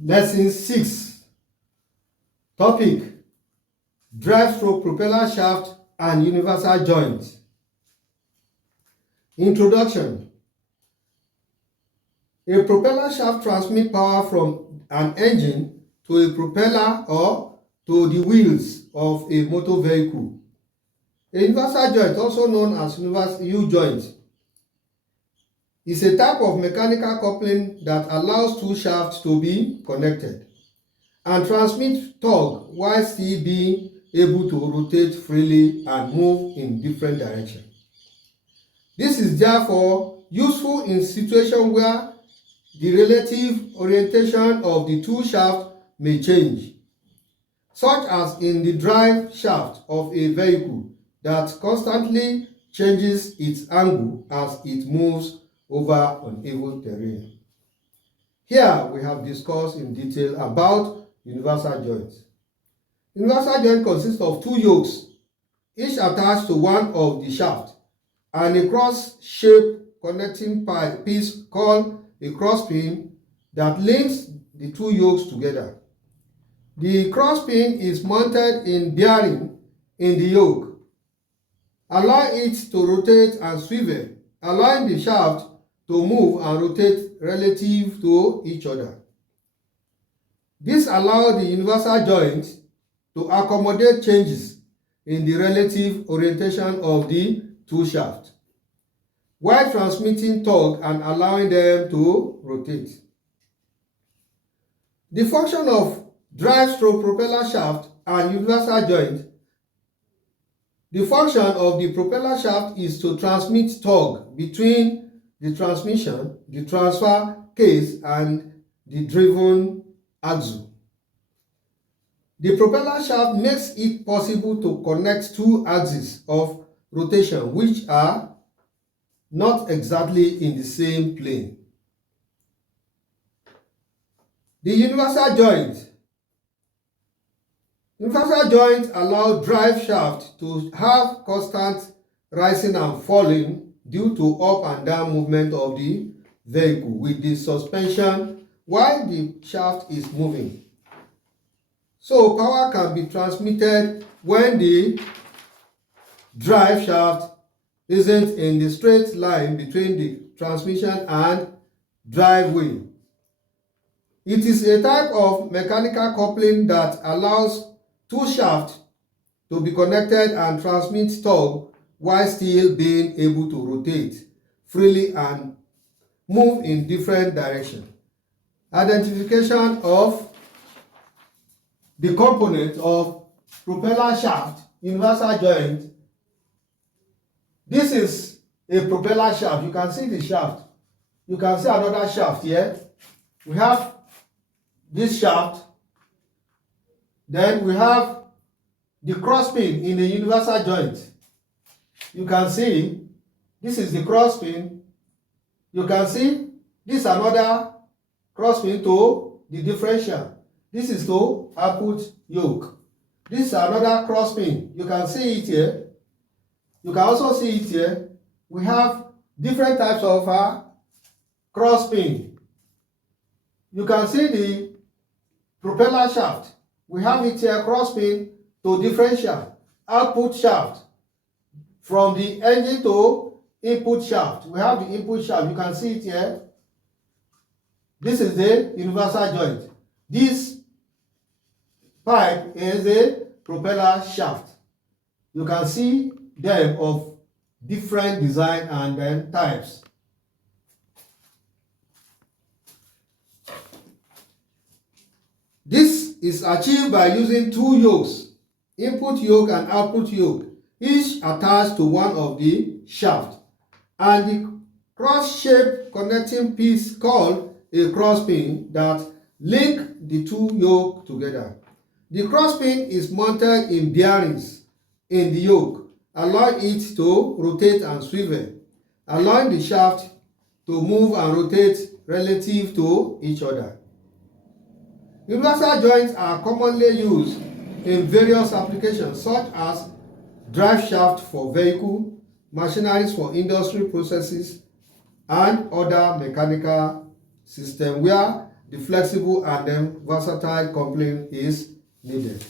Lesson 6. Topic: drive-stroke propeller shaft and universal joint. Introduction. A propeller shaft transmits power from an engine to a propeller or to the wheels of a motor vehicle. A universal joint, also known as U-joint, is a type of mechanical coupling that allows two shafts to be connected and transmit torque while still being able to rotate freely and move in different directions. This is therefore useful in situations where the relative orientation of the two shafts may change, such as in the drive shaft of a vehicle that constantly changes its angle as it moves over uneven terrain. Here we have discussed in detail about universal joints. Universal joint consists of two yokes, each attached to one of the shafts, and a cross-shaped connecting piece called a crosspin that links the two yokes together. The crosspin is mounted in bearing in the yoke, allowing it to rotate and swivel, allowing the shaft to move and rotate relative to each other. This allows the universal joint to accommodate changes in the relative orientation of the two shafts, while transmitting torque and allowing them to rotate. The function of drive-stroke propeller shaft and universal joint. The function of the propeller shaft is to transmit torque between the transmission, the transfer case, and the driven axle. The propeller shaft makes it possible to connect two axes of rotation which are not exactly in the same plane. The universal joint. Universal joint allow drive shaft to have constant rising and falling due to up and down movement of the vehicle with the suspension while the shaft is moving. So power can be transmitted when the drive shaft isn't in the straight line between the transmission and drive wheel. It is a type of mechanical coupling that allows two shafts to be connected and transmit torque while still being able to rotate freely and move in different directions. Identification of the component of propeller shaft, universal joint. This is a propeller shaft. You can see the shaft. You can see another shaft here. We have this shaft. Then we have the crosspin in the universal joint. You can see this is the crosspin. You can see this is another crosspin to the differential. This is to output yoke. This is another crosspin. You can see it here. You can also see it here. We have different types of crosspin. You can see the propeller shaft. We have it here, crosspin to differential, output shaft from the engine to input shaft. We have the input shaft. You can see it here. This is the universal joint. This pipe is a propeller shaft. You can see them of different design and then types. This is achieved by using two yokes, input yoke and output yoke, each attached to one of the shafts, and the cross-shaped connecting piece called a crosspin that link the two yokes together. The crosspin is mounted in bearings in the yoke, allowing it to rotate and swivel, allowing the shaft to move and rotate relative to each other. Universal joints are commonly used in various applications such as drive shaft for vehicle, machineries for industry processes, and other mechanical systems where the flexible and then versatile coupling is needed.